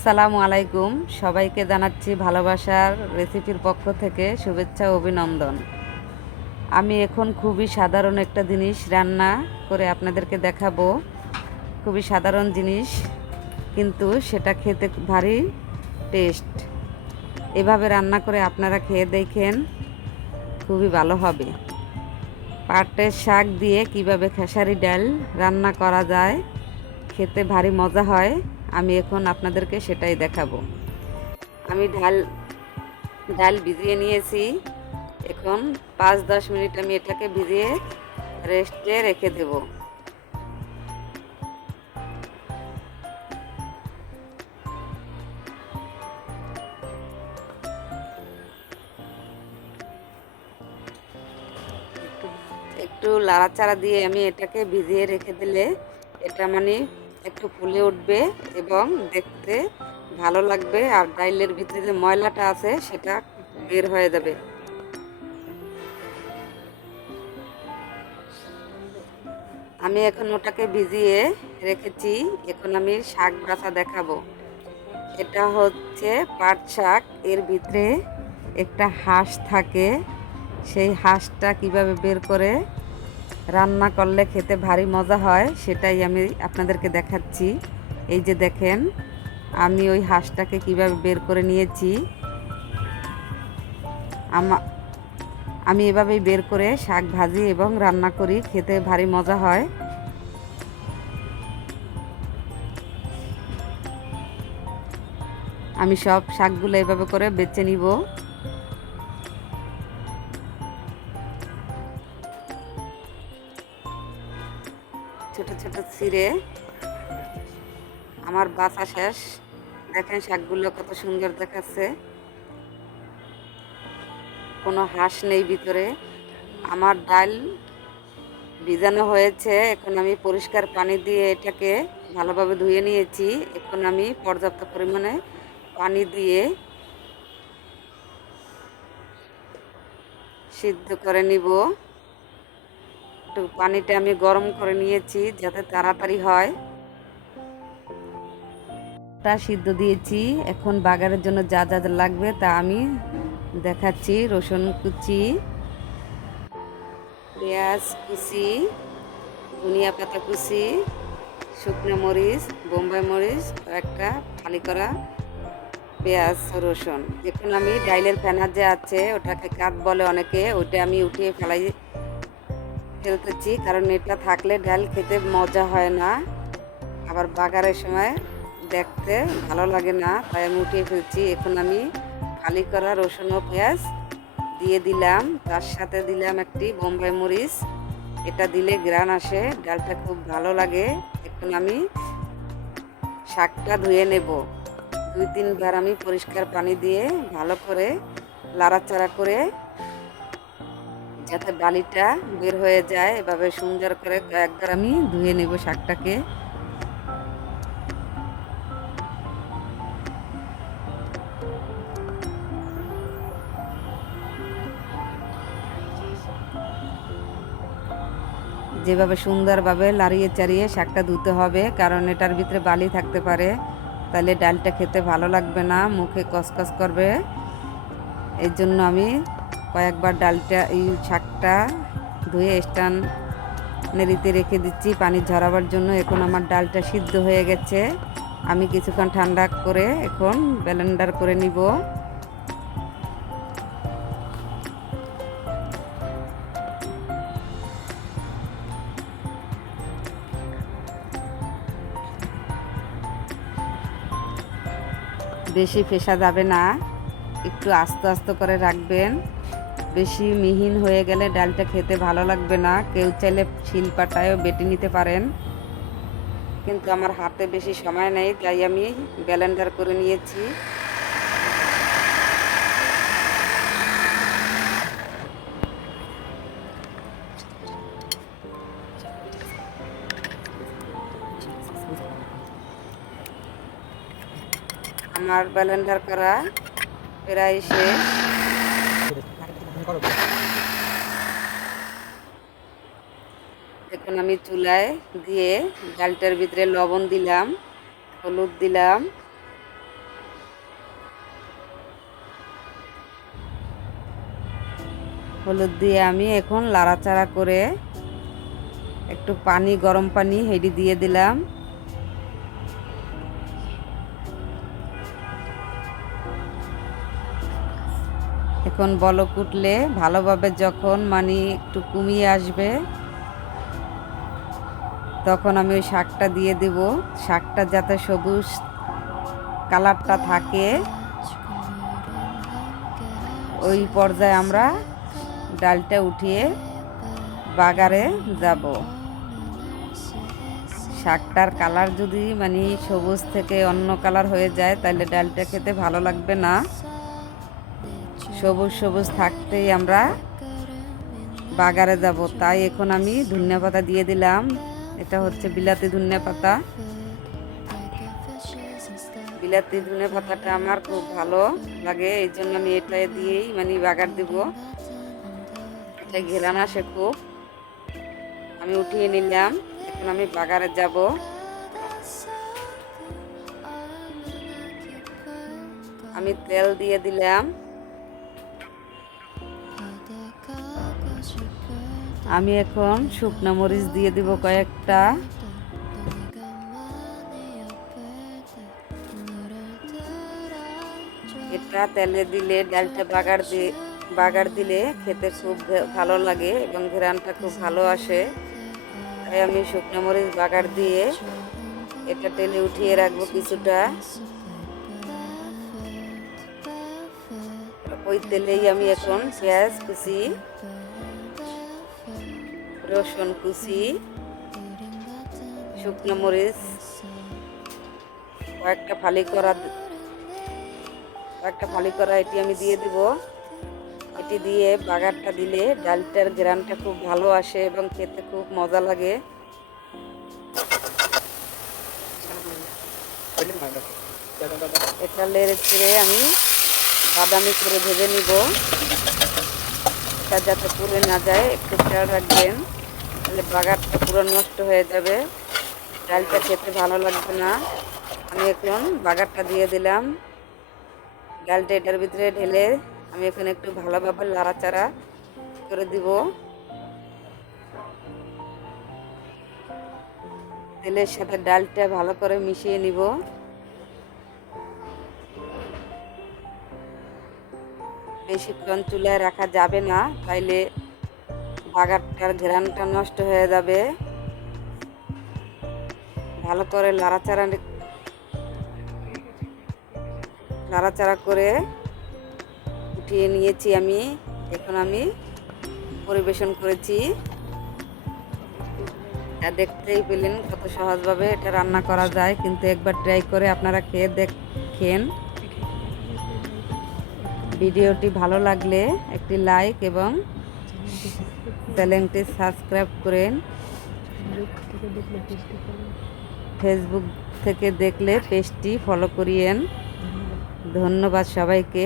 আসসালামু আলাইকুম। সবাইকে জানাচ্ছি ভালোবাসার রেসিপির পক্ষ থেকে শুভেচ্ছা অভিনন্দন। আমি এখন খুবই সাধারণ একটা জিনিস রান্না করে আপনাদেরকে দেখাবো। খুবই সাধারণ জিনিস, কিন্তু সেটা খেতে ভারী টেস্ট। এভাবে রান্না করে আপনারা খেয়ে দেখেন, খুবই ভালো হবে। পাটের শাক দিয়ে কীভাবে খেসারি ডাল রান্না করা যায়, খেতে ভারী মজা হয়। আমি এখন আপনাদেরকে সেটাই দেখাবো। আমি ঢাল ডাল ভিজিয়ে নিয়েছি। এখন পাঁচ দশ মিনিট আমি এটাকে ভিজিয়ে রেস্টে রেখে দেব। একটু লাড়াচাড়া দিয়ে আমি এটাকে ভিজিয়ে রেখে দিলে এটা মানে একটু ফুলে উঠবে এবং দেখতে ভালো লাগবে আর ডাইলের ভিতরে যে ময়লাটা আছে সেটা বের হয়ে যাবে। আমি এখন ওটাকে ভিজিয়ে রেখেছি, এখন আমি শাক বাছা দেখাবো। এটা হচ্ছে পাট শাক, এর ভিতরে একটা হাঁস থাকে। সেই হাঁসটা কীভাবে বের করে রান্না করলে খেতে ভারী মজা হয়, সেটাই আমি আপনাদেরকে দেখাচ্ছি। এই যে দেখেন, আমি ওই হাঁসটাকে কীভাবে বের করে নিয়েছি। আমা, আমি এভাবেই বের করে শাক ভাজি এবং রান্না করি, খেতে ভারী মজা হয়। আমি সব শাকগুলো এভাবে করে বেছে নিব। ছোট ছোট ছিঁড়ে আমার বাসা শেষ। দেখেন শাকগুলো কত সুন্দর দেখাচ্ছে। কোনো হাঁস নেই ভিতরে। আমার ডাল ভিজানো হয়েছে। এখন আমি পরিষ্কার পানি দিয়ে এটাকে ভালোভাবে ধুয়ে নিয়েছি। এখন আমি পর্যাপ্ত পরিমাণে পানি দিয়ে সিদ্ধ করে নিব। একটু পানিটা আমি গরম করে নিয়েছি যাতে তাড়াতাড়ি হয়। তা সিদ্ধ দিয়েছি। এখন বাগারের জন্য যা যা লাগবে তা আমি দেখাচ্ছি রসুন কুচি, পেঁয়াজ কুচি, ধনিয়া পাতা কুচি, শুকনো মরিচ, বোম্বাই মরিচ একটা ফালি করা পেঁয়াজ রসুন। এখন আমি ডাইলের ফেনার যে আছে ওটাকে কাত বলে অনেকে, ওটা আমি উঠিয়ে ফেলাই ফেলতেছি কারণ এটা থাকলে ডাল খেতে মজা হয় না। আবার বাগারের সময় দেখতে ভালো লাগে না, তাই আমি উঠিয়ে ফেলছি। এখন আমি খালি করা রসুন ও পেঁয়াজ দিয়ে দিলাম। তার সাথে দিলাম একটি বোম্বাই মরিচ। এটা দিলে গ্রান আসে, ডালটা খুব ভালো লাগে। এখন আমি শাকটা ধুয়ে নেব। দুই তিনবার আমি পরিষ্কার পানি দিয়ে ভালো করে লাড়াচাড়া করে যাতে বালিটা বের হয়ে যায়, এভাবে সুন্দর করে একবার আমি ধুয়ে নেব শাকটাকে। যেভাবে সুন্দরভাবে লাড়িয়ে চাড়িয়ে শাকটা ধুতে হবে, কারণ এটার ভিতরে বালি থাকতে পারে, তাহলে ডালটা খেতে ভালো লাগবে না, মুখে কসকস করবে। এই জন্য আমি কয়েকবার ডালটা, এই শাকটা ধুয়ে স্টান নেড়িতে রেখে দিচ্ছি পানি ঝরাবার জন্য। এখন আমার ডালটা সিদ্ধ হয়ে গেছে। আমি কিছুক্ষণ ঠান্ডা করে এখন ব্লেন্ডার করে নিব। বেশি ফেসা যাবে না। একটু আস্তে আস্তে করে রাখবেন। বেশি মিহিন হয়ে গেলে ডালটা খেতে ভালো লাগবে না। কেউ চাইলে শিলপাটায়ও বেটে নিতে পারেন। কিন্তু আমার হাতে বেশি সময় নেই, তাই আমি ব্যালেন্ডার করে নিয়েছি। আমার ব্যালেন্ডার করা প্রায় শেষ। এখন আমি চুলায় দিয়ে ডালটার ভিতরে লবণ দিলাম, হলুদ দিলাম। হলুদ দিয়ে আমি এখন লাড়াচাড়া করে একটু পানি, গরম পানি, হেডি দিয়ে দিলাম। এখন বলক উঠলে ভালোভাবে যখন মানে একটু কমিয়ে আসবে, তখন আমি ওই শাকটা দিয়ে দেব। শাকটা যাতে সবুজ কালারটা থাকে, ওই পর্যায়ে আমরা ডালটা উঠিয়ে বাগারে যাব। শাকটার কালার যদি মানে সবুজ থেকে অন্য কালার হয়ে যায়, তাহলে ডালটা খেতে ভালো লাগবে না। সবুজ সবুজ থাকতেই আমরা বাগারে যাব। তাই এখন আমি ধনিয়া পাতা দিয়ে দিলাম। এটা হচ্ছে বিলাতি ধনিয়া পাতা। বিলাতি ধনে পাতাটা আমার খুব ভালো লাগে, এই জন্য আমি এটা দিয়েই মানে বাগার দিব। এটা ঘেরান আসে খুব আমি উঠিয়ে নিলাম, এখন আমি বাগারে যাব। আমি তেল দিয়ে দিলাম। আমি এখন শুকনো মরিচ দিয়ে দিব কয়েকটা। এটা তেলে দিলে ডালটা বাগার দিয়ে বাগার দিলে খেতে খুব ভালো লাগে এবং ঘেরানটা খুব ভালো আসে। তাই আমি শুকনো মরিচ বাগার দিয়ে এটা তেলে উঠিয়ে রাখব কিছুটা। ওই তেলেই আমি এখন পেঁয়াজ কুচি রসুন কুচি, শুকনো মরিচ, কয়েকটা ফালি করা কয়েকটা ফালি করা এটি আমি দিয়ে দিব। এটি দিয়ে বাগারটা দিলে ডালটার গ্রামটা খুব ভালো আসে এবং খেতে খুব মজা লাগে। এটা লেড়ে চেড়ে আমি বাদামি করে ভেজে নিব। এটা যাতে পুড়ে না যায়, একটু খেয়াল রাখবেন। তাহলে বাগারটা পুরো নষ্ট হয়ে যাবে। ডালটা খেতে ভালো লাগবে না। আমি এখন বাগারটা দিয়ে দিলাম। ডালটা এটার ভিতরে ঢেলে আমি এখন একটু ভালোভাবে লাড়াচাড়া করে দিব। তেলের সাথে ডালটা ভালো করে মিশিয়ে নিব। বেশিক্ষণ চুলায় রাখা যাবে না, তাইলে বাগারটার ঘেরানটা নষ্ট হয়ে যাবে। ভালো করে লাড়াচাড়া নাড়াচাড়া করে উঠিয়ে নিয়েছি আমি। এখন আমি পরিবেশন করেছি। আর দেখতেই পেলেন কত সহজভাবে এটা রান্না করা যায়। কিন্তু একবার ট্রাই করে আপনারা খেয়ে দেখেন। ভিডিওটি ভালো লাগলে একটি লাইক এবং চ্যানেলটি সাবস্ক্রাইব করেন। ফেসবুক থেকে দেখলে পেজটি ফলো করিয়েন। ধন্যবাদ সবাইকে।